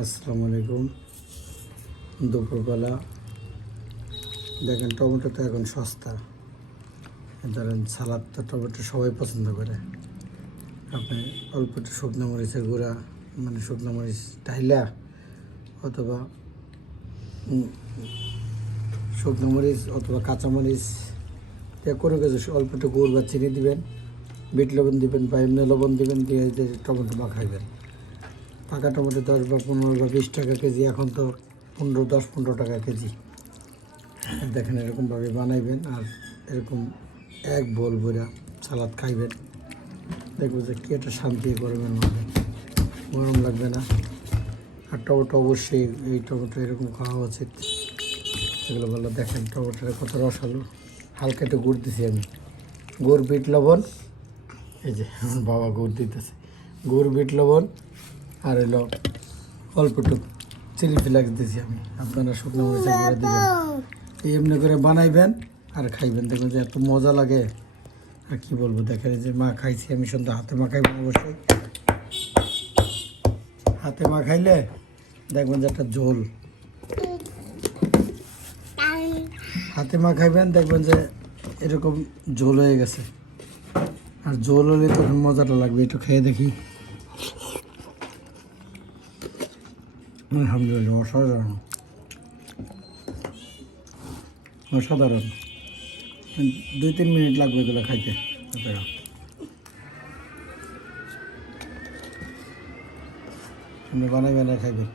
আসসালামু আলাইকুম। দুপুরবেলা দেখেন টমেটো তো এখন সস্তা। ধরেন সালাদ তো টমেটো সবাই পছন্দ করে। আপনি অল্প একটু শুকনো মরিচের গুঁড়া মানে শুকনো মরিচ ঢাইলা অথবা শুকনো মরিচ অথবা কাঁচা মরিচ দিয়ে করে গেছে অল্প একটু গুড় বা চিনি দিবেন, বিট লবণ দিবেন বা এমনি লবণ দিবেন দিয়ে টমেটো মাখাইবেন। পাকা টমেটো দশ বা পনেরো বা বিশ টাকা কেজি, এখন তো পনেরো, দশ, পনেরো টাকা কেজি। দেখেন এরকমভাবে বানাইবেন আর এরকম এক বোল ভরা সালাদ খাইবেন। দেখব যে কী একটা শান্তি গরমের মধ্যে। গরম লাগবে না। আর টমেটো অবশ্যই এই টমেটো এরকম খাওয়া উচিত। এগুলো বলল, দেখেন টমেটোর কত রসালো হালকা একটু গুড় দিছি আমি। গুড় বিট লবণ। এই যে আমার বাবা গুড় দিতেছে। গুড় বিট লবণ। আর এলো অল্প একটু চিলি ফ্লেক্স দিছি আমি। আপনারা শুকনো মরিচের গুঁড়ো দিবেন। এই এমনি করে বানাইবেন আর খাইবেন। দেখবেন যে এত মজা লাগে। আর কি বলব দেখেন যে মা খাইছি আমি সন্ধ্যা হাতে মা মাখাইবেন অবশ্যই। হাতে মাখাইলে দেখবেন যে একটা ঝোল। হাতে মাখাইবেন দেখবেন যে এরকম ঝোল হয়ে গেছে। আর ঝোল হলে তখন মজাটা লাগবে একটু খেয়ে দেখি। আলহামদুলিল্লাহ অসাধারণ। অসাধারণ। দুই তিন মিনিট লাগবে এগুলো খাইতে আপনারা। আপনি বানাই বানাই খাইবেন।